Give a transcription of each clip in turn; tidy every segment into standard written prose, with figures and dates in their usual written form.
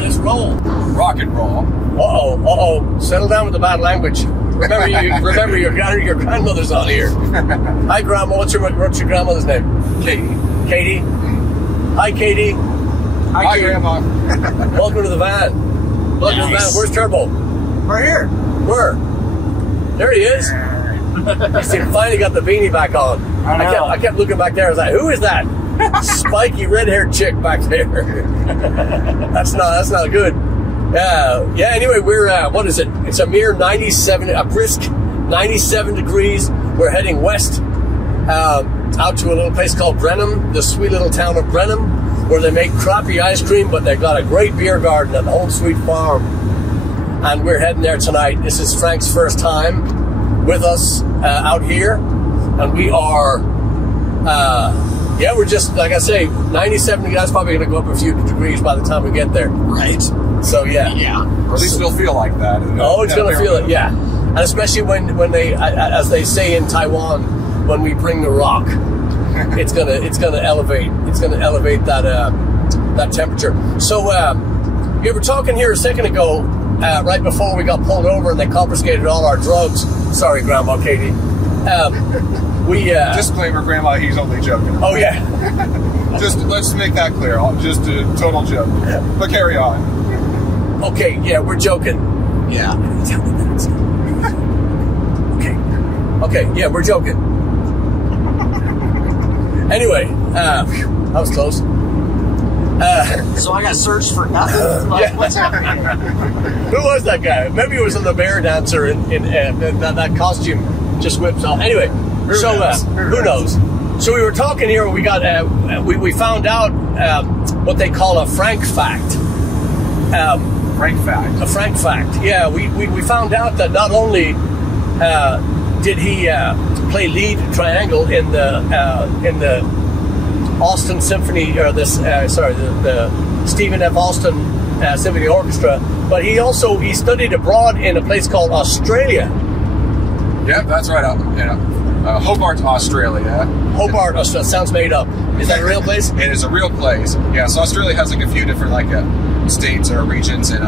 right, let's roll. Rock and roll. Uh-oh. Settle down with the bad language. Remember, your grandmother's on here. Hi, Grandma. What's your grandmother's name? Katie. Katie. Hi, Katie. Hi, Grandma. Welcome to the van. Welcome to the van. Where's Turbo? We're here. Where? There he is. He finally got the beanie back on. I kept looking back there. I was like, who is that spiky red-haired chick back there? That's not good. Yeah. Anyway, we're what is it? It's a mere a brisk 97 degrees. We're heading west out to a little place called Brenham, the sweet little town of Brenham, where they make crappy ice cream, but they've got a great beer garden at the Home Sweet Farm. And we're heading there tonight. This is Frank's first time with us out here, and we are we're just, like I say, 97 degrees. That's probably going to go up a few degrees by the time we get there. Right. So yeah. Or at least it'll feel like that. Oh, it's going to feel it, yeah. And especially when they, as they say in Taiwan, when we bring the rock, it's gonna elevate that temperature. So you were talking here a second ago, right before we got pulled over and they confiscated all our drugs. Sorry, Grandma Katie. Disclaimer, Grandma, he's only joking. Oh yeah. Let's make that clear. Just a total joke. Yeah. But carry on. Okay, yeah, we're joking. Yeah. Okay, yeah, we're joking. Anyway, that was close. So I got searched for nothing. Like, what's happening? Who was that guy? Maybe it was the bear dancer in that costume just whips off. Anyway, who knows? So we were talking here. We got we found out what they call a Frank fact. Frank fact. A Frank fact. Yeah, we found out that not only did he play lead triangle in the Austin Symphony, or the Stephen F. Austin Symphony Orchestra, but he studied abroad in a place called Australia. Yeah, that's right. Hobart, Australia. Hobart, Australia. Sounds made up. Is that a real place? It is a real place. Yeah, so Australia has like a few different states or regions, and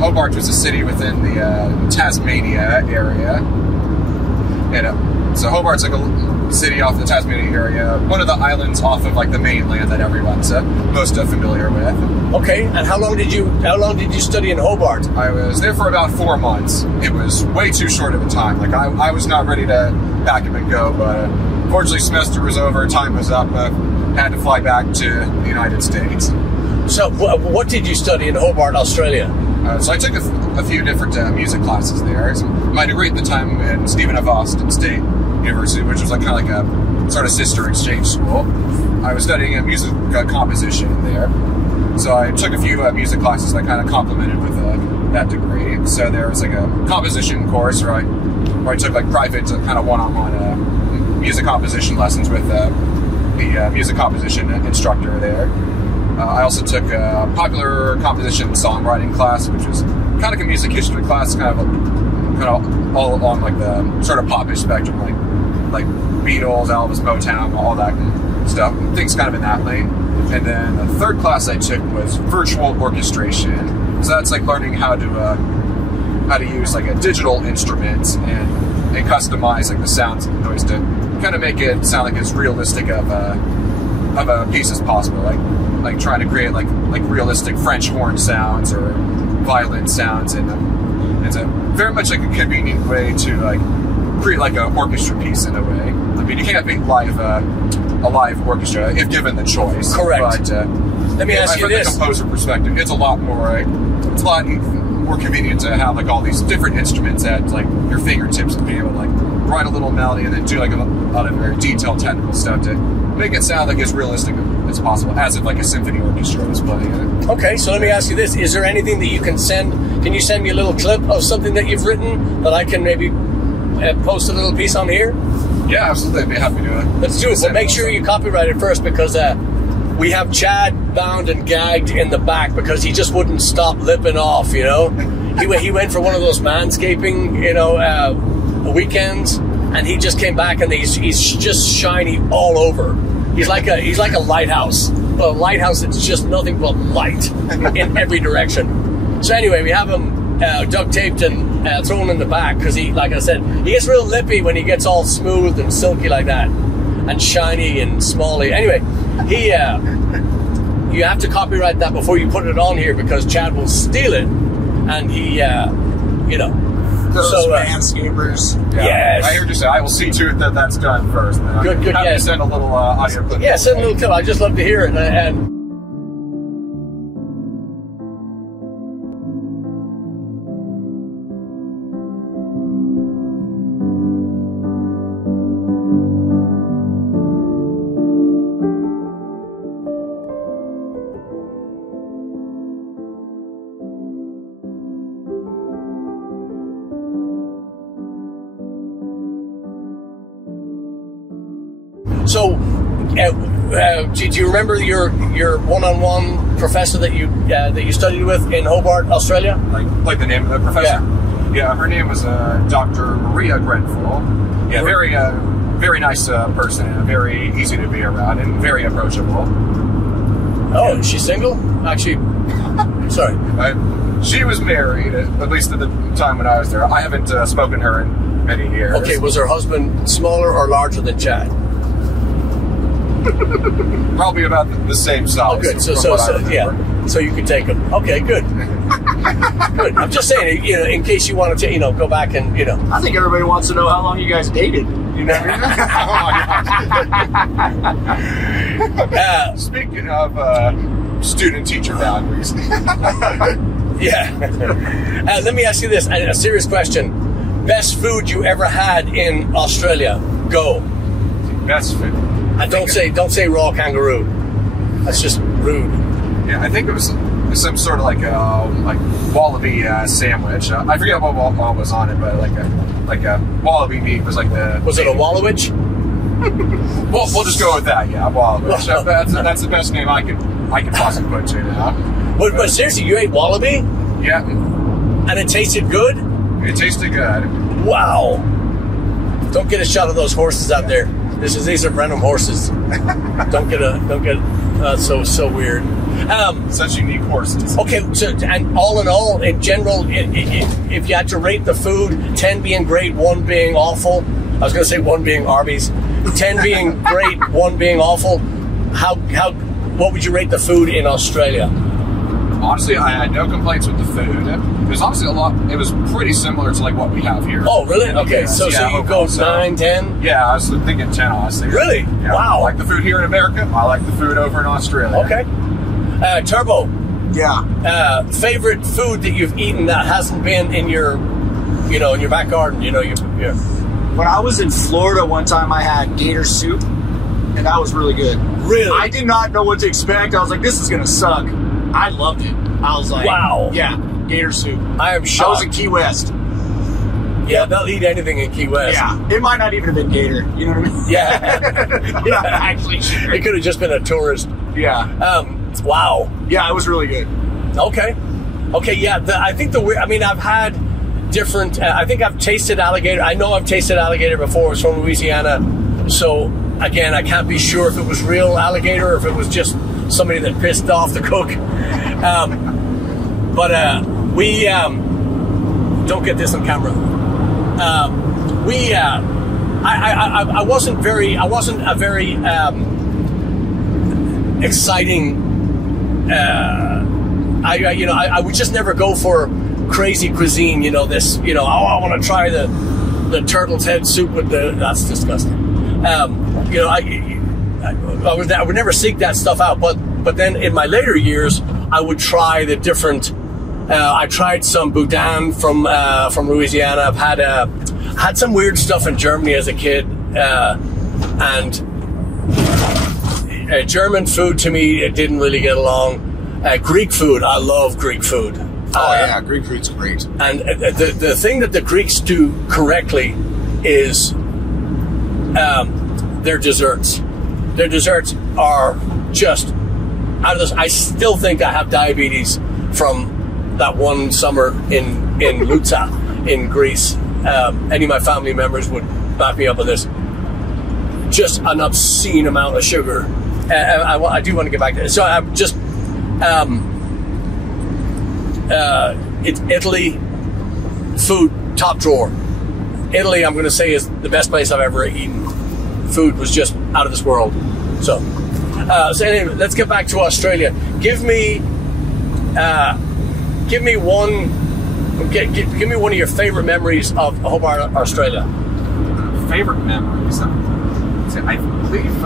Hobart was a city within the Tasmania area. And so Hobart's like a city off the Tasmania area, one of the islands off of like the mainland that everyone's most familiar with. Okay, and how long did you study in Hobart? I was there for about 4 months. It was way too short of a time. Like I was not ready to pack up and go, but fortunately semester was over, time was up, had to fly back to the United States. So what did you study in Hobart, Australia? So I took a few different music classes there. So my degree at the time in Stephen F. Austin State University, which was like kind of like a sort of sister exchange school. I was studying music composition there. So I took a few music classes that kind of complemented with that degree. So there was like a composition course where I took like private kind of one-on-one music composition lessons with the music composition instructor there. I also took a popular composition and songwriting class, which was kind of like a music history class, kind of all along like the sort of popish spectrum, like Beatles, Elvis, Motown, all that stuff. Things kind of in that lane. And then the third class I took was virtual orchestration. So that's like learning how to use like a digital instrument and customize like the sounds and noise to kind of make it sound like as realistic of a piece as possible. Like trying to create like realistic French horn sounds or violin sounds, and it's a very much like a convenient way to like create like an orchestra piece in a way. I mean, you can't make a live orchestra if given the choice. Correct. But let me ask you this: from the composer perspective, it's a lot more convenient to have like all these different instruments at like your fingertips and be able to like write a little melody and then do like a lot of very detailed technical stuff to make it sound like as realistic as possible, as if like a symphony orchestra was playing it. Okay, so let me ask you this: is there anything that you can send? Can you send me a little clip of something that you've written that I can maybe post a little piece on here? Yeah, absolutely. I'd be happy to. Let's do it. But make sure you copyright it first, because we have Chad bound and gagged in the back because he just wouldn't stop lipping off. You know, he went for one of those manscaping, weekends, and he just came back and he's just shiny all over. He's like a lighthouse. a lighthouse that's just nothing but light in every direction. So anyway, we have him duct taped and thrown in the back because he, like I said, he gets real lippy when he gets all smooth and silky like that, and shiny and smally. Anyway, he you have to copyright that before you put it on here because Chad will steal it, and he you know. Those manscapers. Yeah. Yes. I heard you say, I will see to it that that's done first. Man. Good. Yeah. Send a little audio clip. Yeah, send a little clip. I just love to hear it. And so, do you remember your one-on-one professor that you studied with in Hobart, Australia? Like the name of the professor? Yeah, her name was Dr. Maria Grenfell. Yeah, very nice person, and very easy to be around, and very approachable. Oh, is she single? Actually, sorry. She was married, at least at the time when I was there. I haven't spoken to her in many years. Okay, was her husband smaller or larger than Chad? Probably about the same size. Oh, good. So yeah. So you could take him. Okay, good. Good. I'm just saying, you know, in case you want to, go back and, I think everybody wants to know how long you guys dated. You know. Speaking of student-teacher boundaries. Yeah. Let me ask you this: a serious question. Best food you ever had in Australia? Go. Best food. And don't say raw kangaroo. That's just rude. Yeah, I think it was some sort of like wallaby sandwich. I forget what was on it, but like a wallaby meat was like the. Was it a wallowich? We'll just go with that. Yeah, wallowich. That's the best name I could possibly put to it. But seriously, you ate wallaby? Yeah. And it tasted good? It tasted good. Wow. Don't get a shot of those horses out there. These are random horses. Don't get so weird. Such unique horses. Okay, so and all in all, in general, if you had to rate the food, 10 being great, 1 being awful. I was going to say 1 being Arby's, 10 being great, 1 being awful. What would you rate the food in Australia? Honestly, I had no complaints with the food. It was honestly it was pretty similar to like what we have here. Oh, really? Okay, so you go 9, 10? Yeah, I was thinking 10, honestly. Really? Yeah. Wow. I like the food here in America. I like the food over in Australia. Okay. Turbo. Yeah. Favorite food that you've eaten that hasn't been in your, in your back garden, When I was in Florida one time, I had gator soup, and that was really good. Really? I did not know what to expect. I was like, this is going to suck. I loved it. I was like, wow. Yeah, gator soup. I am shocked. I was in Key West. Yeah, they'll eat anything in Key West. Yeah, it might not even have been gator. You know what I mean? Yeah. Yeah, actually, sure. It could have just been a tourist. Yeah. Wow. Yeah, it was really good. Okay. Okay, yeah. I've had different, I think I've tasted alligator. I know I've tasted alligator before. It's from Louisiana. So, again, I can't be sure if it was real alligator or if it was just somebody that pissed off the cook. We don't get this on camera. I wasn't a very exciting. I would just never go for crazy cuisine. I want to try the turtle's head soup with that's disgusting. I would never seek that stuff out. But then in my later years, I would try the different. I tried some boudin from Louisiana. I've had some weird stuff in Germany as a kid, and German food to me it didn't really get along. Greek food, I love Greek food. Oh yeah, Greek food's great. And the thing that the Greeks do correctly is their desserts. Their desserts are just out of this. I still think I have diabetes from that one summer in Lutza in Greece. Any of my family members would back me up on this. Just an obscene amount of sugar I do want to get back to it. So I'm just, it's Italy, food, top drawer. Italy, I'm going to say, is the best place I've ever eaten. Food was just out of this world. So anyway, let's get back to Australia. Give me one of your favorite memories of Hobart, Australia. Favorite memories? I believe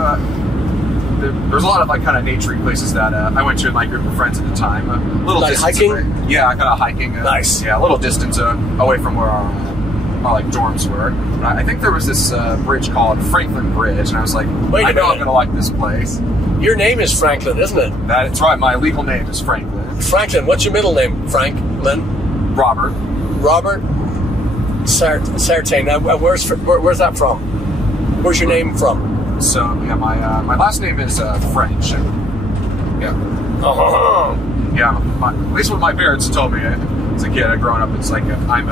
there's a lot of like kind of naturey places that I went to with my group of friends at the time. A little like distance hiking? away. Yeah, kind of hiking. Nice. Yeah, a little distance away from where our like dorms were. I think there was this bridge called Franklin Bridge, and I was like, I know I'm gonna like this place. Your name is Franklin, isn't it? That's right. My legal name is Franklin. Franklin. What's your middle name? Franklin. Robert. Robert. Sartain. Now, where's that from? Where's your name from? So yeah, my last name is French. Yeah. Oh. Yeah. At least what my parents told me as a kid, growing up, it's like I'm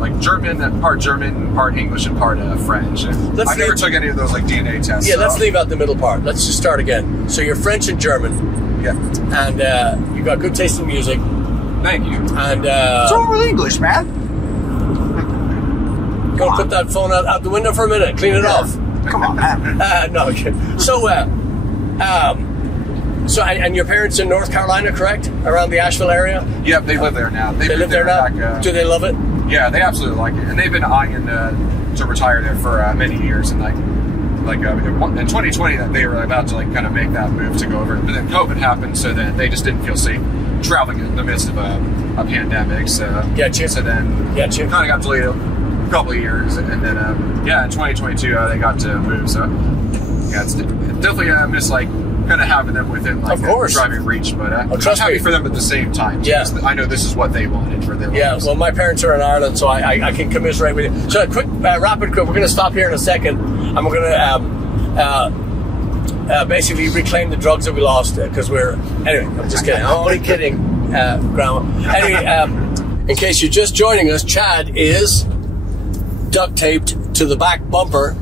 like German, part English, and part French. I never took any of those like DNA tests. Yeah, let's leave out the middle part. Let's just start again. So you're French and German. Yeah. And you got good taste in music. Thank you. And what's wrong with English, man? Go put that phone out the window for a minute. Clean it off. Come on, man. No, okay. So and your parents in North Carolina, correct? Around the Asheville area? Yep, they live there now. They live there now? Do they love it? Yeah, they absolutely like it. And they've been eyeing to retire there for many years. And in 2020, that they were about to like kind of make that move to go over. But then COVID happened, so then they just didn't feel safe traveling in the midst of a pandemic. So Get you. So then kind of got delayed a couple of years, and then in 2022 they got to move. So yeah, it's definitely miss like kind of having them within like of course. Driving reach, but I'm happy for them at the same time. Yeah, I know this is what they wanted for their lives. Well, my parents are in Ireland, so I can commiserate with you. So quick, rapid. We're going to stop here in a second, and we're going to basically reclaim the drugs that we lost because anyway. I'm just kidding. I'm only kidding, Grandma. Anyway, in case you're just joining us, Chad is duct taped to the back bumper.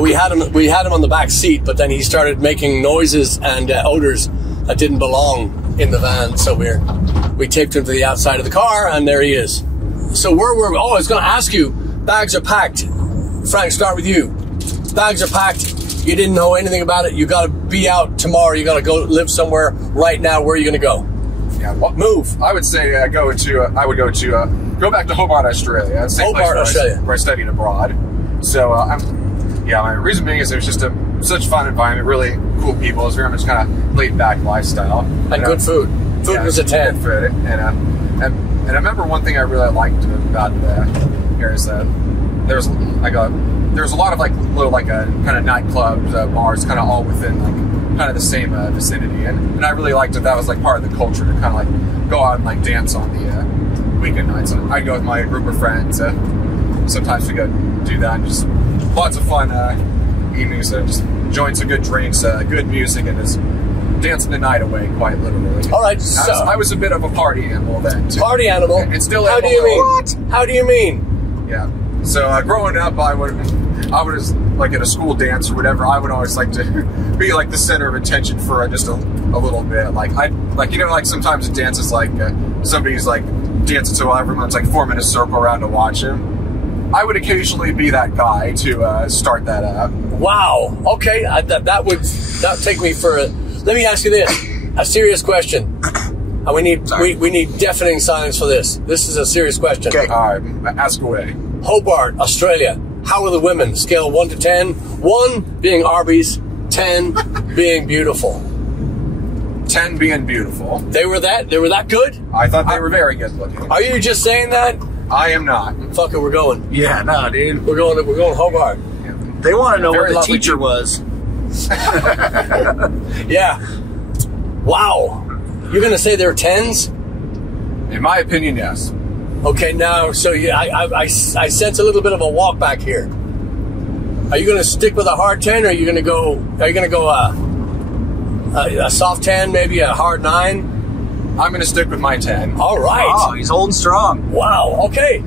We had him on the back seat, but then he started making noises and odors that didn't belong in the van. So we taped him to the outside of the car, and there he is. So where were we? Oh, I was going to ask you. Bags are packed. Frank, start with you. Bags are packed. You didn't know anything about it. You got to be out tomorrow. You got to go live somewhere right now. Where are you going to go? Yeah, move. I would say go back to Hobart, Australia. Hobart, Australia, where I studied abroad. So my reason being is it was just such a fun environment, really cool people. It was very much kind of laid back lifestyle and good food. Food was a 10. Good food, and I remember one thing I really liked about here is that there's a lot of like little like kind of nightclubs, bars, kind of all within like kind of the same vicinity, and I really liked that was like part of the culture to kind of like go out and like dance on the weekend nights. And I'd go with my group of friends. Sometimes we go do that, and just lots of fun evenings, just enjoying some good drinks, good music, and just dancing the night away, quite literally. All right, so I was a bit of a party animal then too. Party animal? And still. How do you mean? What? How do you mean? Yeah. So growing up, I was like at a school dance or whatever. I would always like to be like the center of attention for just a little bit. Like like sometimes a dance is like somebody's like dancing so everyone's like forming a circle around to watch him. I would occasionally be that guy to start that up. Wow. Okay. That would take me for Let me ask you this, a serious question. And we need deafening silence for this. This is a serious question. Okay. All right. Ask away. Hobart, Australia. How are the women? Scale of 1 to 10. 1 being Arby's, 10 being beautiful. 10 being beautiful. They were that good? I thought they were very good looking. Are you just saying that? I am not. Fuck it, we're going. Yeah, no, dude. We're going Hobart. Yeah. They want to know Very what the lovely teacher was. Yeah. Wow. You're going to say they're 10s? In my opinion, yes. Okay, now, so I sense a little bit of a walk back here. Are you going to stick with a hard 10, or are you going to go a soft 10, maybe a hard 9? I'm going to stick with my 10. All right. Oh, he's holding strong. Wow. Okay.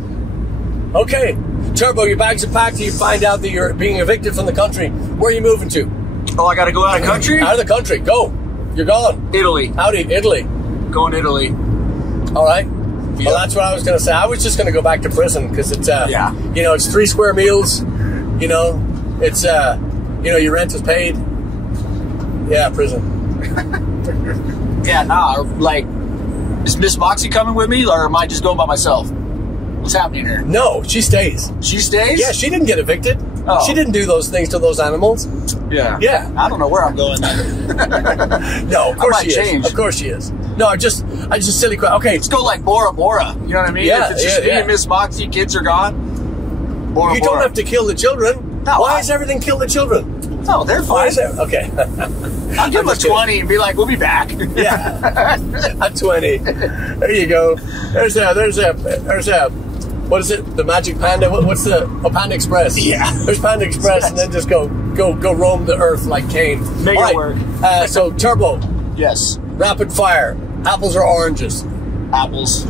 Okay. Turbo, your bags are packed. You find out that you're being evicted from the country. Where are you moving to? Oh, I got to go out of country? Out of the country. Go. You're gone. Italy. Howdy, Italy. Going Italy. All right. Well, that's what I was going to say. I was just going to go back to prison because it's, you know, it's 3 square meals. You know, it's, you know, your rent is paid. Yeah, prison. Yeah, nah, like, is Miss Moxie coming with me, or am I just going by myself? What's happening here? No, she stays. She stays? Yeah, she didn't get evicted. Oh. She didn't do those things to those animals. Yeah. Yeah. I don't know where I'm going then. No, of course she change. is. Of course she is. No, I just silly question. Okay, Let's go like Bora Bora. You know what I mean? Yeah, if it's just me and Miss Moxie, kids are gone. Bora you Bora. don't have to kill the children. No, Why is everything kill the children? No, they're Why fine. is there? Okay. I'll give them a 20 and be like, we'll be back. Yeah. A 20. There you go. There's a, what is it? The Magic Panda? What's the, Panda Express. Yeah. There's Panda Express, and then just go roam the earth like Kane. Make it work. So, Turbo, Yes. rapid fire. Apples or oranges? Apples.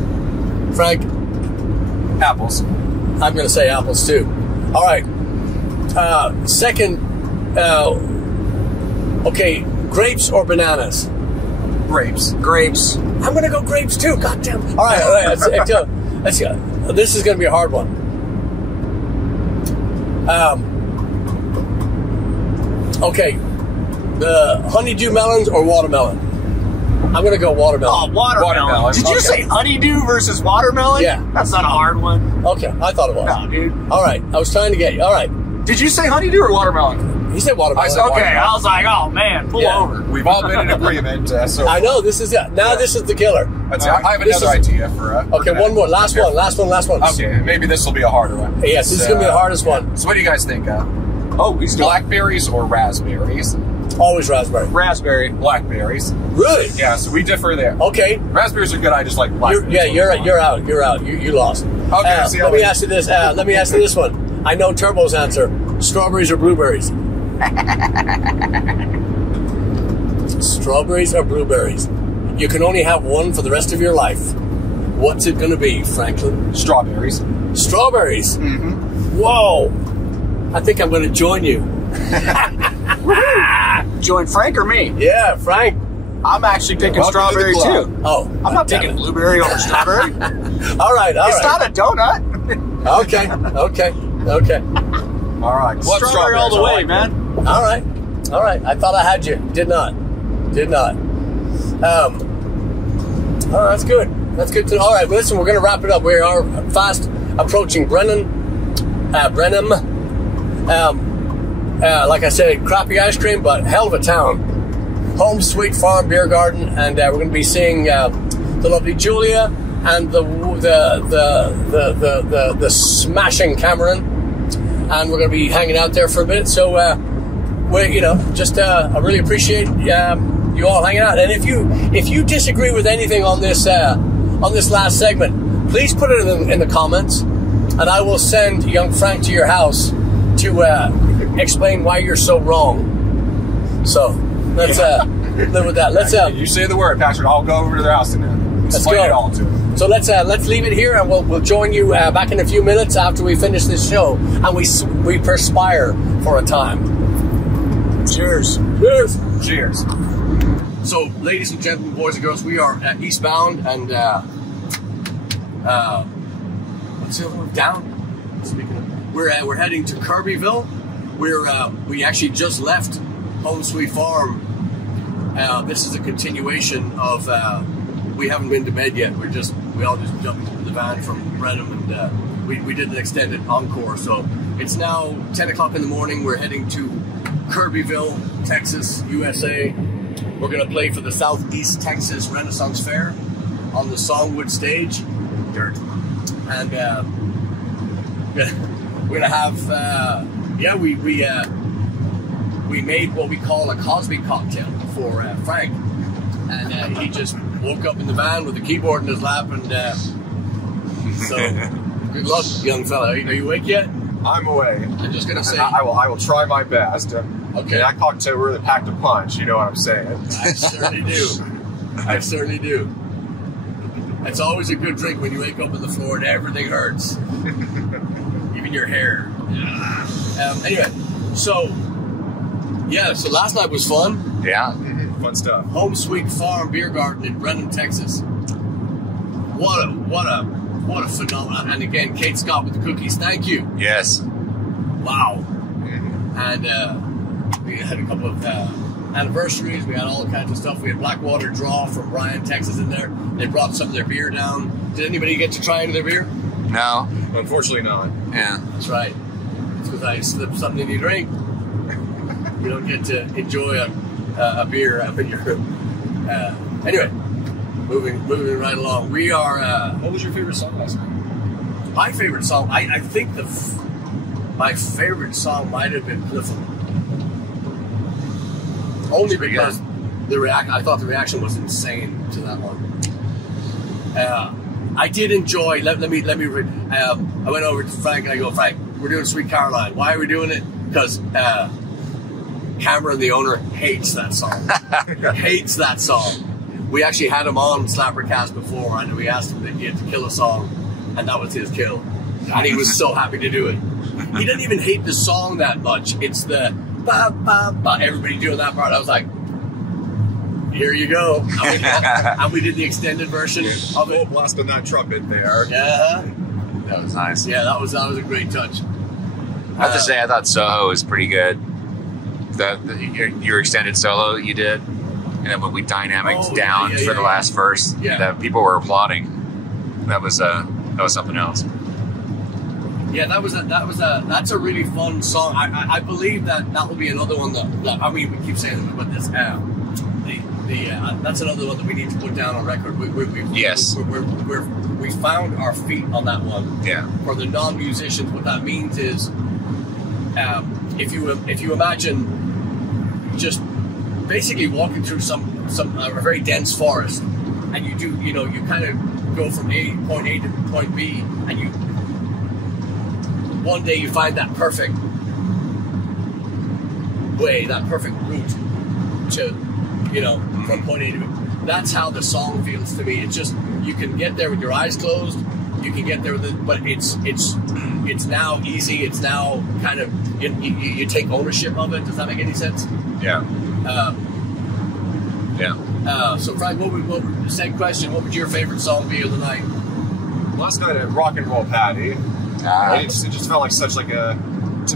Frank? Apples. I'm going to say apples too. All right. Second, okay, grapes or bananas? Grapes. Grapes. I'm going to go grapes too. God damn. All right. Let's go. This is going to be a hard one. Okay, the honeydew melons or watermelon? I'm going to go watermelon. Oh, watermelon. Did you say honeydew versus watermelon? Yeah. That's not a hard one. Okay, I thought it was. No, dude. All right, I was trying to get you. All right. Did you say honeydew or watermelon? He said watermelon. Okay, I was like, oh man, pull over. We've all been in agreement. So I know, this is it. Now this is the killer. I have another idea for okay, one more. Last one. Okay, maybe this will be a harder one. Yes, this is going to be the hardest one. So what do you guys think? He's Blackberries or raspberries? Always raspberry. Raspberry. Blackberries. Really? Yeah, so we differ there. Okay. Raspberries are good. I just like blackberries. You're out. You lost. Okay, let me ask you this. Let me ask you this one. I know Turbo's answer. Strawberries or blueberries? Strawberries or blueberries? You can only have one for the rest of your life. What's it going to be, Franklin? Strawberries. Strawberries? Mm-hmm. Whoa. I think I'm going to join you. Join Frank or me? Yeah, Frank. I'm actually picking strawberry too. Oh, I'm not picking blueberry over strawberry. All right. It's not a donut. Okay. All right. Strawberry all the way, man. All right. I thought I had you. Did not. Oh, that's good. That's good to know. All right, listen, we're going to wrap it up. We are fast approaching Brenham. Like I said, crappy ice cream, but hell of a town. Home Sweet Farm Beer Garden, and we're going to be seeing the lovely Julia and the smashing Cameron, and we're going to be hanging out there for a bit. So I really appreciate you all hanging out. And if you disagree with anything on this last segment, please put it in the comments, and I will send young Frank to your house to explain why you're so wrong. So let's live with that. Let's you say the word, Patrick. I'll go over to their house and explain it all to them. So let's leave it here, and we'll join you back in a few minutes after we finish this show, and we perspire for a time. Cheers. Cheers. So, ladies and gentlemen, boys and girls, we are eastbound, and what's the other one? Down. Speaking of, we're heading to Kirbyville. We actually just left Home Sweet Farm. This is a continuation of. We haven't been to bed yet. We all just jumped into the van from Brenham, and we did an extended encore. So it's now 10 o'clock in the morning. We're heading to Kirbyville, Texas, USA. We're going to play for the Southeast Texas Renaissance Fair on the Songwood stage. Dirt. And we're going to have, we made what we call a Cosby cocktail for Frank. And he just woke up in the van with a keyboard in his lap, and so good luck, young fella. Are you awake yet? I'm awake. I'm just going to say... I will try my best. Okay. That cocktail really packed a punch, you know what I'm saying? I certainly do. It's always a good drink when you wake up on the floor and everything hurts. Even your hair. Anyway, so, Yeah, so last night was fun. Yeah. Fun stuff. Home Sweet Farm Beer Garden in Brenham, Texas. What a phenomenon. And again, Kate Scott with the cookies. Thank you. Yes. Wow. And we had a couple of anniversaries. We had all kinds of stuff. We had Blackwater Draw from Bryan, Texas in there. They brought some of their beer down. Did anybody get to try any of their beer? No. Unfortunately not. Yeah. That's right. It's because I slipped something in your drink. You don't get to enjoy a beer when you're... anyway, moving right along. We are... What was your favorite song last night? My favorite song, I think my favorite song might have been Clifford. Only because I thought the reaction was insane to that one. I did enjoy. Let me. I went over to Frank and I go, Frank, we're doing Sweet Caroline. Why are we doing it? Because Cameron, the owner, hates that song. Hates that song. We actually had him on SlapperCast before, and we asked him that he had to kill a song, and that was his kill. And he was so happy to do it. He didn't even hate the song that much. It's the ba ba ba. Everybody doing that part. I was like, here you go. And we did the extended version of it. Blasting that trumpet there. Yeah. That was nice. Yeah, that was a great touch. I have to say, I thought Soho was pretty good. Your extended solo that you did, and then when we dynamics down for the last verse, that people were applauding. That was something else. Yeah, that's a really fun song. I believe that will be another one that I mean, we keep saying about this. That's another one that we need to put down on record. Yes. We found our feet on that one. Yeah. For the non-musicians, what that means is, if you imagine just basically walking through a very dense forest, and you kind of go from point A to point B, and one day you find that perfect way, that perfect route to, from point A to B. That's how the song feels to me. It's just, you can get there with your eyes closed. You can get there with it, but it's now easy. It's now kind of, you take ownership of it. Does that make any sense? Yeah. So Frank, the same question, what would your favorite song be of the night? Last night at Rock and Roll Patty, it just felt like to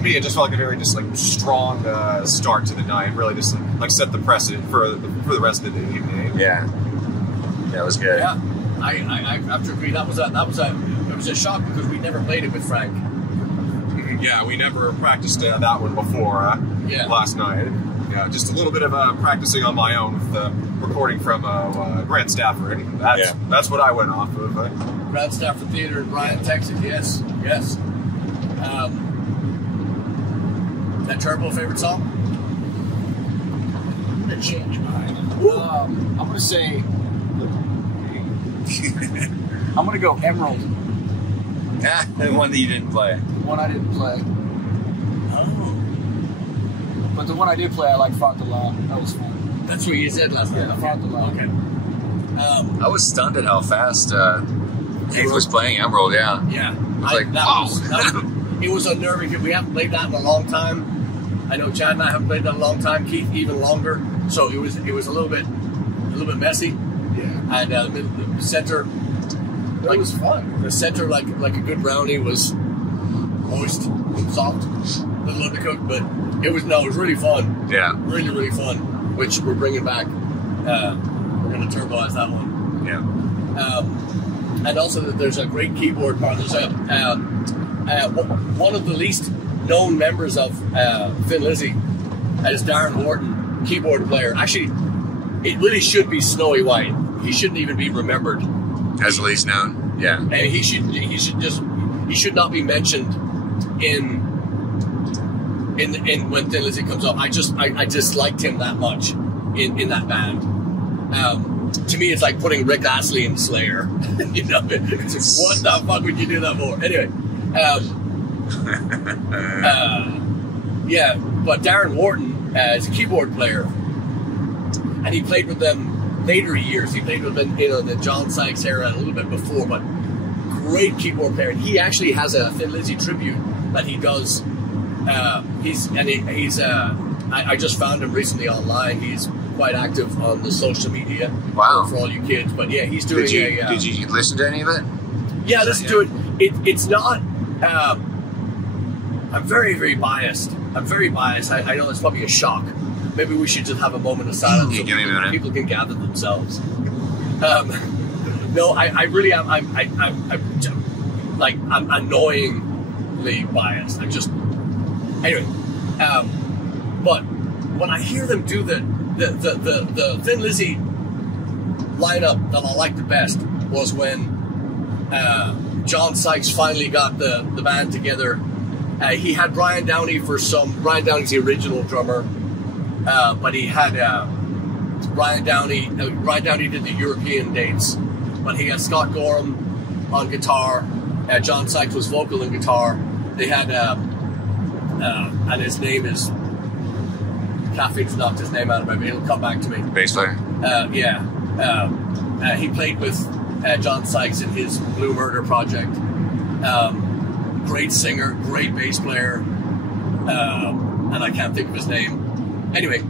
me, it just felt like a very strong start to the night. Really just set the precedent for the rest of the evening. Yeah. That was good. Yeah. I have to agree. It was a shock because we never played it with Frank. Yeah, we never practiced that one before last night. Yeah, just a little bit of practicing on my own with the recording from Grant Stafford. That's what I went off of. Grant Stafford Theater in Bryan, Texas. Yes. That Turbo favorite song? I'm gonna change mine. I'm gonna say. I'm gonna go Emerald. The one that you didn't play. The one I didn't play. Oh. But the one I did play, I like Fought a lot. That was fun. That's what you said last night. Yeah, Fought a lot. Okay. I was stunned at how fast Keith was playing Emerald. Yeah. Yeah. It was unnerving. We haven't played that in a long time. I know Chad and I haven't played that in a long time. Keith even longer. So it was a little bit messy. Yeah. And the center, it was fun. The center, like a good brownie, was moist, soft, a little undercooked, but it was really fun. Yeah. Really, really fun. Which we're bringing back. We're going to turboize that one. Yeah. And also, there's a great keyboard part. There's one of the least known members of Thin Lizzy is Darren Wharton, keyboard player. Actually, it really should be Snowy White. He shouldn't even be remembered As least known. Yeah. And he should not be mentioned in when Thin Lizzy comes up. I disliked him that much in that band. To me, it's like putting Rick Astley in Slayer. What the fuck would you do that for? Anyway, but Darren Wharton is a keyboard player, and he played with them later years. He played with them in the John Sykes era and a little bit before, but great keyboard player. And he actually has a Thin Lizzy tribute that he does. He's I just found him recently online. He's quite active on the social media. Wow. For all you kids. But yeah, he's doing Did you listen to any of it? Yeah, listen to it. It's not... I'm very, very biased. I know it's probably a shock. Maybe we should just have a moment of silence so people can gather themselves. No, I really am. I'm annoyingly biased. Anyway. But when I hear them do the Thin Lizzy lineup that I liked the best was when John Sykes finally got the band together. He had Brian Downey Brian Downey's the original drummer, but he had Brian Downey did the European dates, but he had Scott Gorham on guitar, John Sykes was vocal and guitar. They had, and his name is, Caffeine's knocked his name out of my head, it'll come back to me. Bass player? Yeah. He played with John Sykes in his Blue Murder project. Great singer, great bass player, and I can't think of his name. Anyway,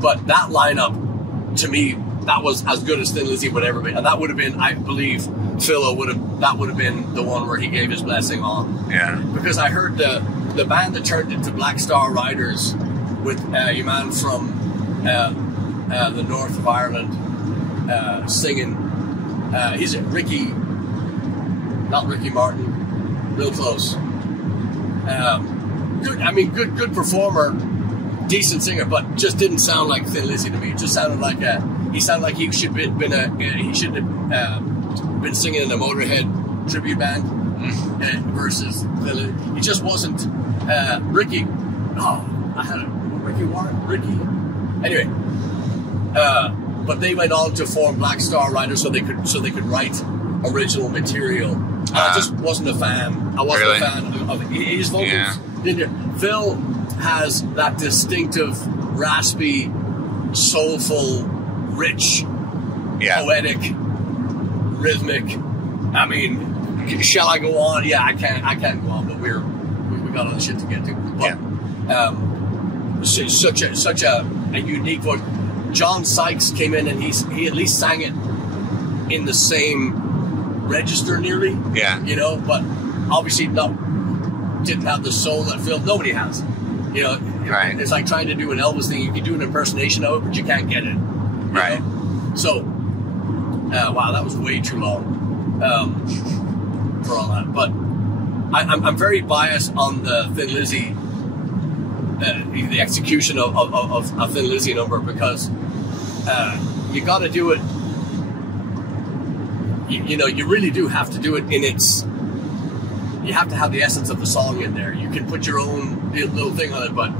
but that lineup, to me, that was as good as Thin Lizzy would ever be. And that would have been, I believe, Philo would have been the one where he gave his blessing on. Yeah. Because I heard the band that turned into Black Star Riders with a man from the north of Ireland singing. He's Ricky, not Ricky Martin. Real close. Good performer, decent singer, but just didn't sound like Thin Lizzy to me. It just sounded like he should have been singing in a Motorhead tribute band versus Thin Lizzy. He just wasn't Ricky. Oh, I had Ricky Warren. Ricky. Anyway, but they went on to form Black Star Riders so they could write original material. I just wasn't a fan. I wasn't a fan of his vocals. Yeah. Phil has that distinctive, raspy, soulful, rich, poetic, rhythmic. I mean, shall I go on? Yeah, I can't go on, but we got other shit to get to. But, such a unique voice. John Sykes came in and he at least sang it in the same register nearly, but obviously didn't have the soul that Phil. Nobody has, Right. It's like trying to do an Elvis thing. You can do an impersonation of it, but you can't get it. Right. So, wow, that was way too long for all that. But I'm very biased on the Thin Lizzy, the execution of a Thin Lizzy number because you got to do it. You really do have to do it in its... You have to have the essence of the song in there. You can put your own little thing on it, but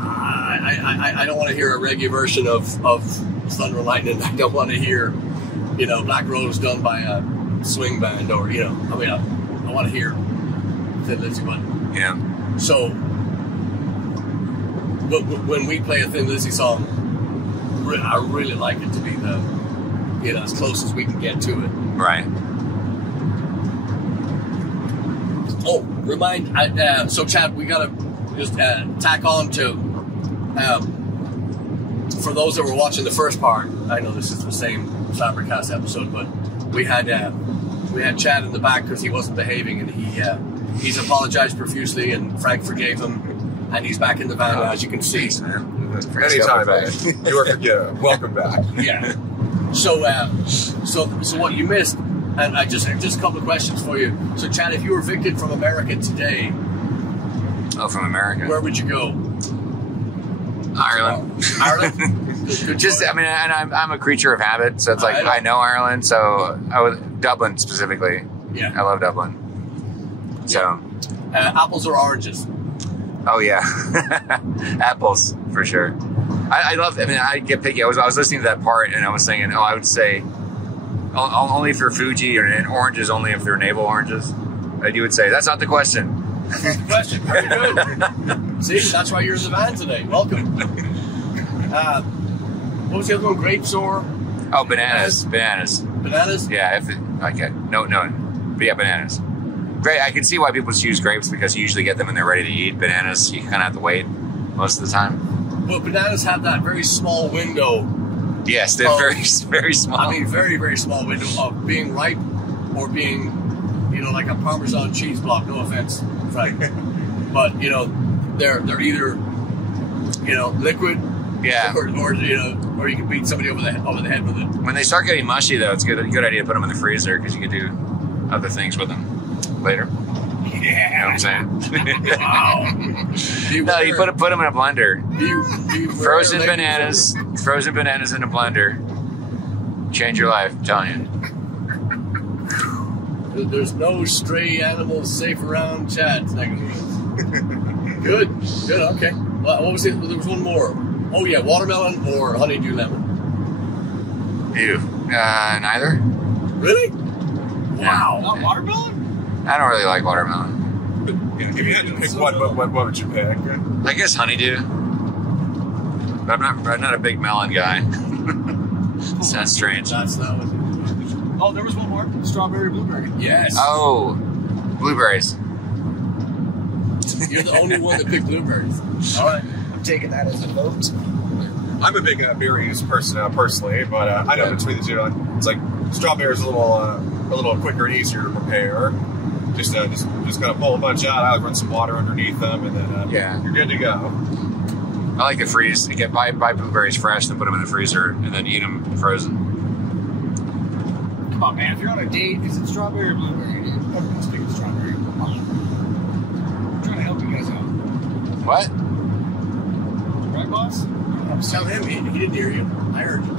I don't want to hear a reggae version of Thunder and Lightning. I don't want to hear, Black Rose done by a swing band or, I want to hear Thin Lizzy one. Yeah. So, when we play a Thin Lizzy song, I really like it to be as close as we can get to it. Right. Oh, so Chad, we gotta just tack on to, for those that were watching the first part, I know this is the same SlapperCast episode, but we had Chad in the back because he wasn't behaving, and he's apologized profusely, and Frank forgave him, and he's back in the van, as you can see. Thanks, man. Anytime, man. You are welcome back. Yeah. So what you missed, and I just a couple of questions for you. So, Chad, if you were evicted from America today, from America, where would you go? Ireland. Ireland. I'm a creature of habit, so it's like I know Ireland, so I would Dublin specifically. Yeah, I love Dublin. So, apples or oranges? Oh yeah, apples for sure. I love. I get picky. I was listening to that part, and I was saying, I would say only if you're Fuji, and oranges only if they're navel oranges. And you would say that's not the question. That's the question. Very good. See, that's why you're in the van today. Welcome. What was the other one? Grapes or? Oh, bananas. Bananas. Bananas? Yeah. No. But yeah, bananas. Great. I can see why people choose grapes because you usually get them when they're ready to eat. Bananas, you kind of have to wait. most of the time. But bananas have that very small window. Yes, they're very, very small. I mean, very, very small window of being ripe or being, you know, like a Parmesan cheese block. No offense, Frank. But, you know, they're either, you know, liquid. Yeah. Or you know, or you can beat somebody over the head with it. When they start getting mushy, though, it's a good idea to put them in the freezer because you can do other things with them later. Yeah. You know what I'm saying? Wow. No, you put them in a blender. Frozen bananas in a blender. Change your life, I'm telling you. There's no stray animals safe around, Chad. Good. Okay. Well, what was it? There was one more. Oh yeah, watermelon or honeydew lemon. Ew. Neither. Really? Wow. Not watermelon? I don't really like watermelon. If you had to pick one, what would you pick? I guess honeydew. But I'm not a big melon guy. Sounds strange. That's not what. Oh, there was one more. Strawberry, blueberry. Yes. Oh, blueberries. You're the only one that picked blueberries. All right. I'm taking that as a vote. I'm a big berries person personally, but I know between the two, it's like strawberries a little quicker and easier to prepare. Just gonna pull a bunch out. I'll run some water underneath them, and then you're good to go. I like to freeze. You get buy blueberries fresh, then put them in the freezer, and then eat them frozen. Come on, man. If you're on a date, is it strawberry or blueberry? Dude? I'm speaking strawberry. Come on. I'm trying to help you guys out. What? Right, boss? Tell him he didn't hear you. I heard you.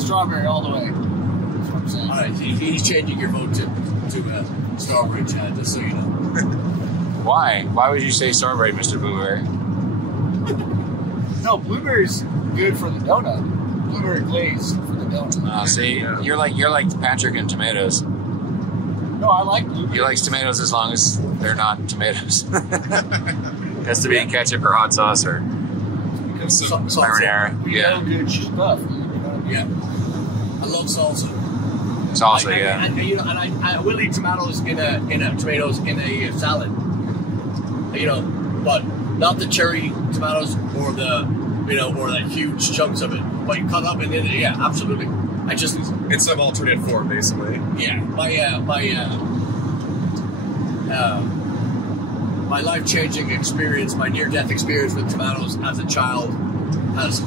Strawberry all the way. That's what I'm saying. All right, he's changing your vote to strawberry, Chad. Just so you know. Why? Why would you say strawberry, Mr. Blueberry? No, blueberry's good for the donut. Blueberry glaze for the donut. See, you're like Patrick and tomatoes. No, I like blueberries. He likes tomatoes as long as they're not tomatoes. Has to be in ketchup or hot sauce or marinara. Yeah. Good stuff. Yeah. I love salsa. Salsa, yeah. And you know, and I will eat tomatoes in a salad. You know, but not the cherry tomatoes or the huge chunks of it. But you cut up and then absolutely. In some alternate form, basically. Yeah. My life-changing experience, my near-death experience with tomatoes as a child has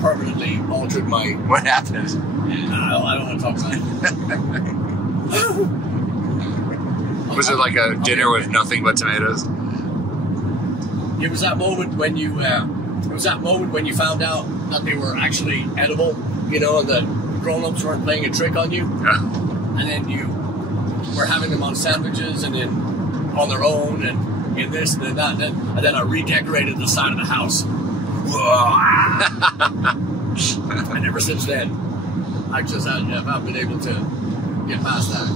permanently altered my... What happened? I don't want to talk about it. Was it like a dinner with nothing but tomatoes? It was that moment when you found out that they were actually edible, you know, and the grown-ups weren't playing a trick on you. And then you were having them on sandwiches and then on their own and in this and in that, and then I redecorated the side of the house. And ever since then, I've not been able to get past that.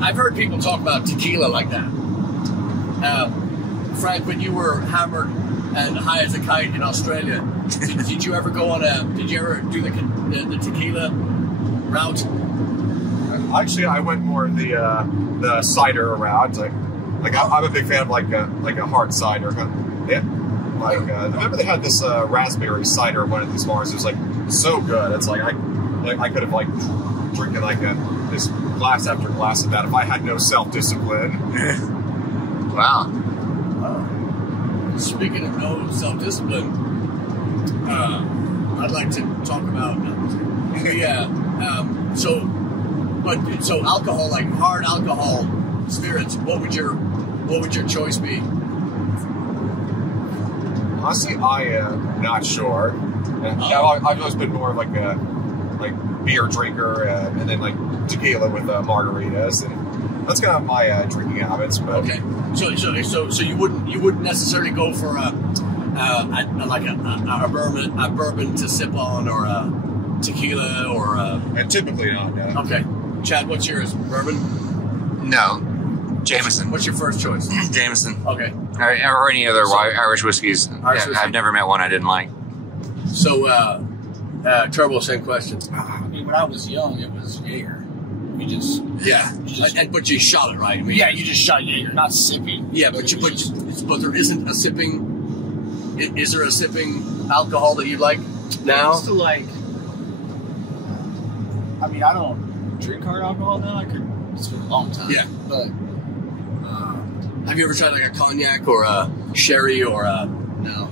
I've heard people talk about tequila like that. Frank, when you were hammered and high as a kite in Australia, did you ever do the tequila route? Actually, I went more the cider route. Like I'm a big fan of like a hard cider. Yeah. Remember they had this raspberry cider at one of these bars. It was like so good. It's like I could have like drinking like this glass after glass of that if I had no self-discipline. Wow. Speaking of no self-discipline, I'd like to talk about so alcohol, like hard alcohol, spirits. What would your choice be? Honestly, I am not sure. I've always been more of like a beer drinker and then like tequila with margaritas, and that's kind of my drinking habits. But okay, so you wouldn't necessarily go for a bourbon to sip on, or a tequila, or and typically not. No. Okay, Chad, what's yours? Bourbon? No. Jameson. What's your first choice? Jameson. Okay. Or any other Irish whiskeys. I've never met one I didn't like. So, Turbo, same question. I mean, when I was young, it was Jaeger. You just but you shot it, right? I mean, yeah, you just shot. Yeah, you're not sipping. Yeah, but there isn't a sipping. Is there a sipping alcohol that you like now? I used to like. I mean, I don't drink hard alcohol now. I could. It's been a long time. Yeah, but. Have you ever tried like a cognac or a sherry or a No.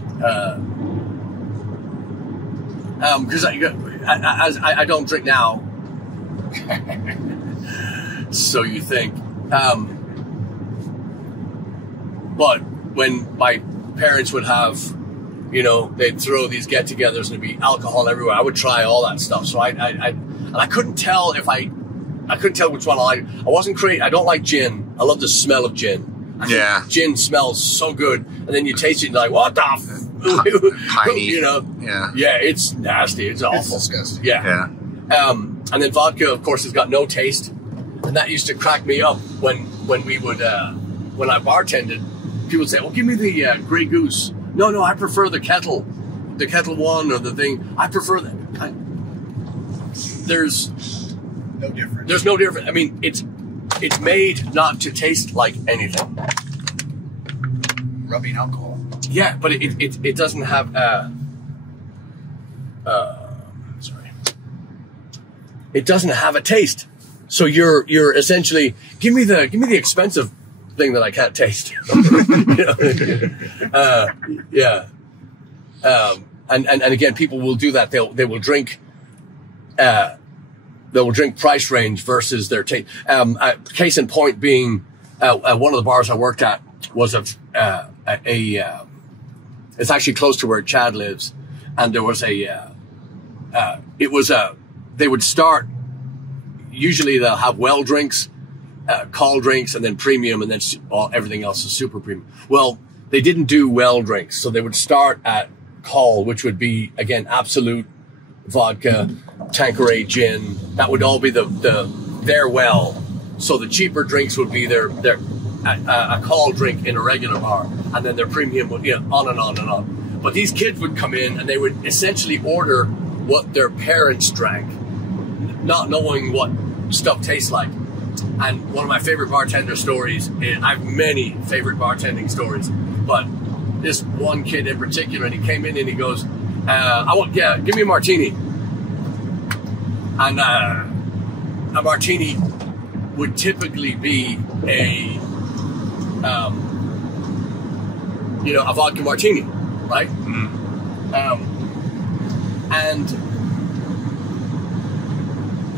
Because I don't drink now. So you think. But when my parents would have, they'd throw these get-togethers and there'd be alcohol everywhere, I would try all that stuff. So I couldn't tell I couldn't tell which one I liked. I wasn't crazy. I don't like gin. I love the smell of gin. Yeah. Gin smells so good, and then you taste it and you're like, what the Piney. Yeah. Yeah, it's nasty. It's awful. It's disgusting. Yeah. And then vodka, of course, has got no taste. And that used to crack me up when we would, when I bartended, people would say, well, give me the Grey Goose. No, I prefer the Kettle One or the thing. I prefer that. There's No difference. There's no difference. I mean, it's made not to taste like anything. Rubbing alcohol. Yeah, but it doesn't have sorry. It doesn't have a taste. So you're essentially give me the expensive thing that I can't taste. Yeah. And again, people will do that. They will drink price range versus their taste. Case in point being, one of the bars I worked at was it's actually close to where Chad lives. And there was they would start, usually they'll have well drinks, call drinks, and then premium, and then everything else is super premium. Well, they didn't do well drinks. So they would start at call, which would be, again, absolute vodka, Tanqueray gin. That would all be their well. So the cheaper drinks would be their a call drink in a regular bar, and then their premium would, on and on and on. But these kids would come in and they would essentially order what their parents drank, not knowing what stuff tastes like. And one of my favorite bartender stories, I have many favorite bartending stories, but this one kid in particular, and he came in and he goes, give me a martini. And a martini would typically be a vodka martini, right? And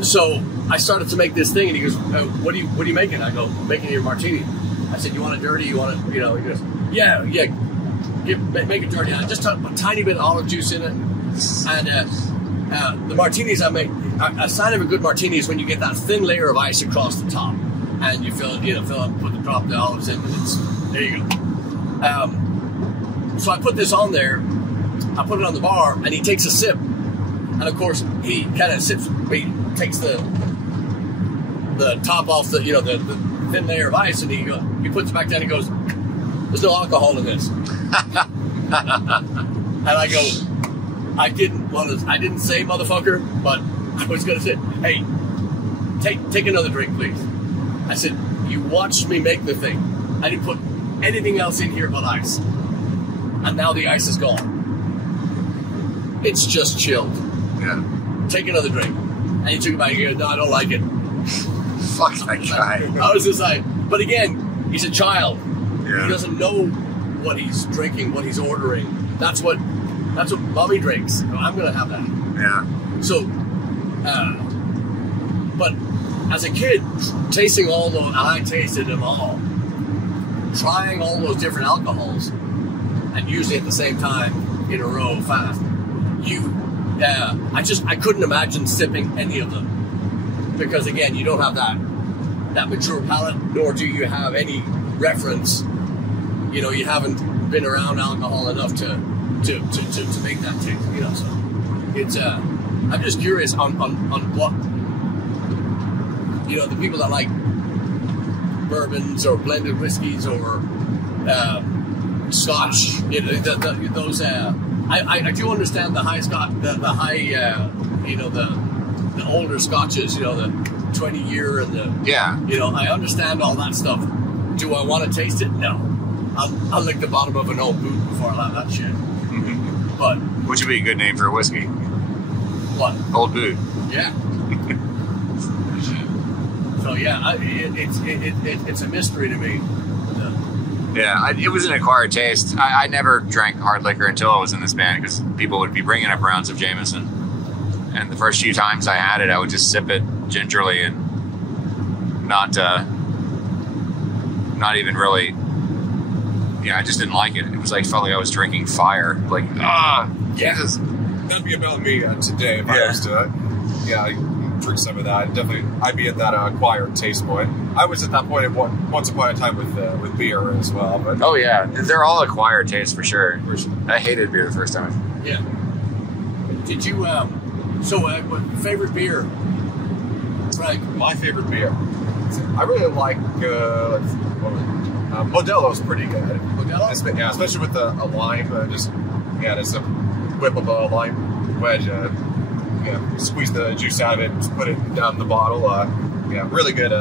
so I started to make this thing, and he goes, "What are you making?" I go, "Making your martini." I said, "You want it dirty? You want it?" He goes, "Yeah. Make it dirty. I just put a tiny bit of olive juice in it." And the martinis I make, a sign of a good martini is when you get that thin layer of ice across the top, and you fill up, drop the olives in, and there you go. So I put this on there. I put it on the bar, and he takes a sip, and of course he kind of sips. He takes the top off the thin layer of ice, and he puts it back down. He goes, "There's no alcohol in this." And I go, I didn't say motherfucker, but I was gonna say, "Hey, take another drink, please." I said, "You watched me make the thing. I didn't put anything else in here but ice, and now the ice is gone. It's just chilled. Yeah. Take another drink." And he took it back and he goes, "No, I don't like it." Fuck that guy. I was just like, but again, he's a child. Yeah. He doesn't know what he's drinking, what he's ordering. That's what mommy drinks. I'm gonna have that. Yeah. So, but as a kid, tasting all those, and I tasted them all, trying all those different alcohols, and usually at the same time in a row fast, I couldn't imagine sipping any of them, because again, you don't have that mature palate, nor do you have any reference. You haven't been around alcohol enough to make that taste. So it's I'm just curious on what the people that like bourbons or blended whiskeys or Scotch. Those. I do understand the high Scotch, the older Scotches. The 20 year and the Yeah. You know, I understand all that stuff. Do I want to taste it? No. I'll lick the bottom of an old boot before I have that shit. But Which would be a good name for a whiskey. what? Old Boot. Yeah. So yeah, it's a mystery to me. Yeah, it was an acquired taste. I never drank hard liquor until I was in this band because people would be bringing up rounds of Jameson. And the first few times I had it, I would just sip it gingerly and not even really. Yeah, I just didn't like it. It was like felt like I was drinking fire. Like Jesus. That'd be about me today if I was to. Yeah, I drink some of that. Definitely, I'd be at that acquired taste point. I was at that point at once upon a time with beer as well. But Oh yeah, they're all acquired tastes for sure. I hated beer the first time. Yeah. Did you what favorite beer? Frank? my favorite beer, I really like. Modelo's pretty good. Modelo? Yeah, especially with a lime. Just a whip of a lime wedge. Squeeze the juice out of it, just put it down the bottle. Really good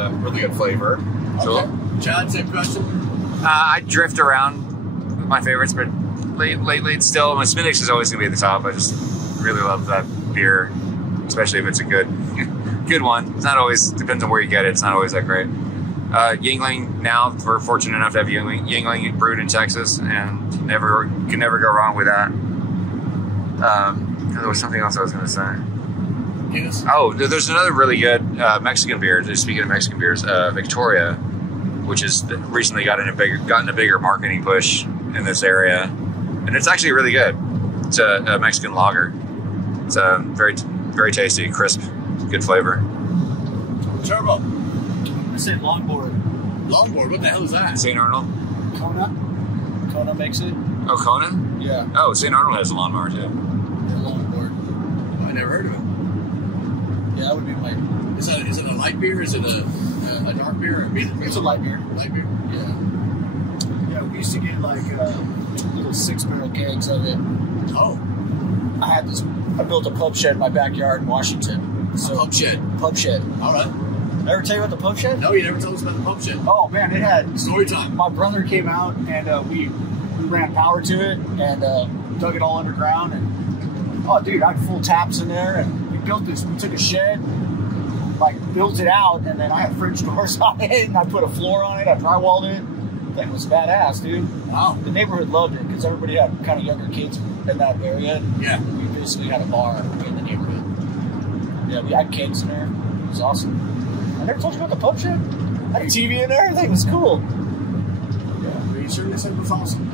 flavor. Okay. Chad, same question. I drift around with my favorites, but lately it's still my Smittix is always gonna be at the top. I just really love that beer, especially if it's a good one. It's not always depends on where you get it. It's not always that great. Yingling now we're fortunate enough to have Yingling brewed in Texas, and can never go wrong with that. There was something else I was going to say. Yes. Oh, there's another really good Mexican beer. Just speaking of Mexican beers, Victoria, which has recently gotten a bigger marketing push in this area, and it's actually really good. It's a Mexican lager. It's very very tasty, crisp, good flavor. Turbo. I said longboard. Longboard. What the hell is that? St. Arnold. Kona makes it. Oh, Kona. Yeah. Oh, St. Arnold has a lawnmower too. Longboard. I never heard of it. Yeah, that would be my. Is it a light beer? Is it a dark beer? It's a light beer. Light beer. Yeah. Yeah, we used to get like little 6-barrel kegs of it. Oh, I built a pub shed in my backyard in Washington. So pub shed. Pub shed. All right. Ever tell you about the pub shed? No, you never told us about the pub shed. Oh man, it had Story time. My brother came out and we ran power to it and dug it all underground and oh dude, I had full taps in there and we took a shed, like built it out, and then I had French doors on it and I put a floor on it, I drywalled it. That was badass, dude. Wow. The neighborhood loved it because everybody had kind of younger kids in that area. Yeah. We basically had a bar in the neighborhood. Yeah, we had kegs in there. It was awesome. I never told you about the pub shed. I had a TV in there. Everything was cool. Yeah, you certainly said it was awesome.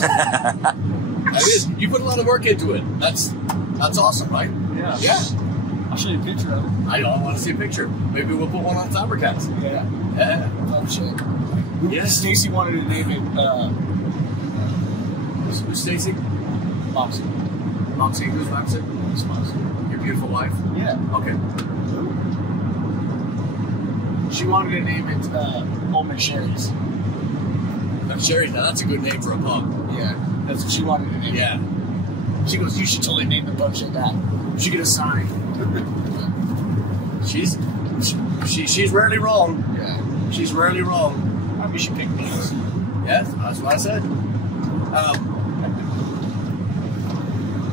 That is. You put a lot of work into it. That's awesome, right? Yeah. Yeah. I'll show you a picture of it. I want to see a picture. Maybe we'll put one on SlapperCast. Yeah. Yeah. Pub shed. Yes. Stacy wanted to name it Who's Stacy? Moxie. Moxie. Who's Moxie? It's Moxie. Your beautiful wife? Yeah. Okay. She wanted to name it Old Sherry's. Sherry's. Now that's a good name for a pub. Yeah. That's what she wanted to name it. Yeah. She goes, you should totally name the pub shed that. She get a sign. She's rarely wrong. Yeah. She's rarely wrong. Maybe she picked these. Yes, that's what I said.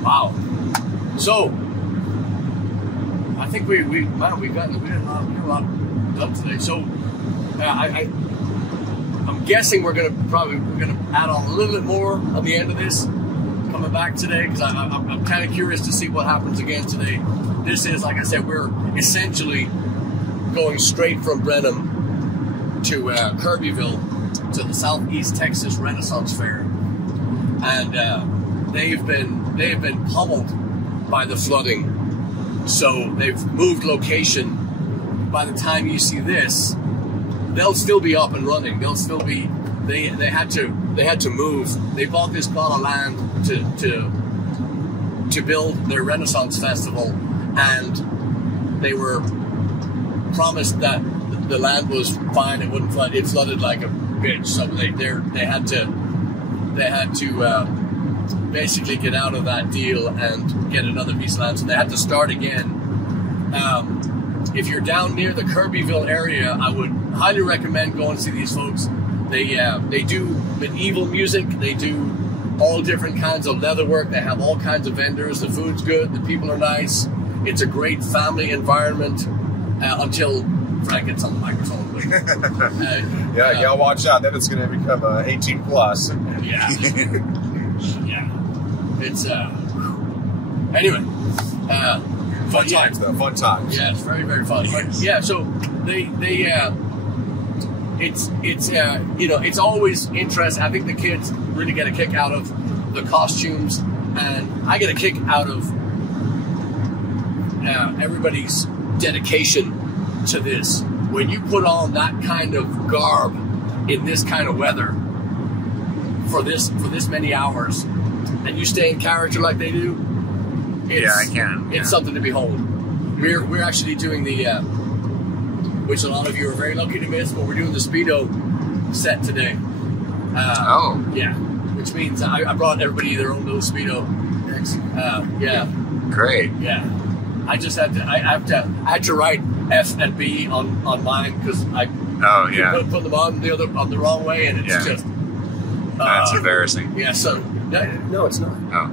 Wow. So, I think we did a lot done today. So, I'm guessing we're gonna add on a little bit more on the end of this coming back today because I'm kind of curious to see what happens again today. This is, like I said, we're essentially going straight from Brenham to Kirbyville to the Southeast Texas Renaissance Fair, and they've been pummeled by the flooding. So they've moved location. By the time you see this, they'll still be up and running. They'll still be. They had to move. They bought this plot of land to build their Renaissance Festival, and they were promised that the land was fine. It wouldn't flood. It flooded like a bitch. So they had to basically get out of that deal and get another piece of land. So they had to start again. if you're down near the Kirbyville area, I would highly recommend going to see these folks. They do medieval music. They do all different kinds of leather work. They have all kinds of vendors. The food's good. The people are nice. It's a great family environment until Frank gets on the microphone. But, yeah, watch out. Then it's going to become 18 plus. Yeah. Yeah. It's anyway. Fun times though. Fun times. Yeah, it's very, very fun. But, yeah, so it's it's always interesting. I think the kids really get a kick out of the costumes, and I get a kick out of everybody's dedication to this. When you put on that kind of garb in this kind of weather for this many hours, and you stay in character like they do, it's something to behold. We're actually doing the which a lot of you are very lucky to miss, but we're doing the Speedo set today. Yeah, which means I brought everybody their own little Speedo. Yeah. Great. Yeah. I just had to. I had to write F and B on mine because I put them on the wrong way, and it's just. That's embarrassing. Yeah. So no, it's not. Oh.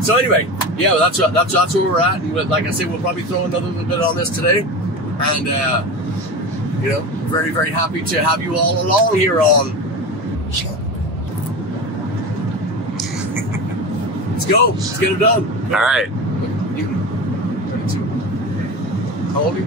So anyway, yeah, that's where we're at, and like I said, we'll probably throw another little bit on this today, and very, very happy to have you all along here on. Let's go. Let's get it done. All right. How old are you?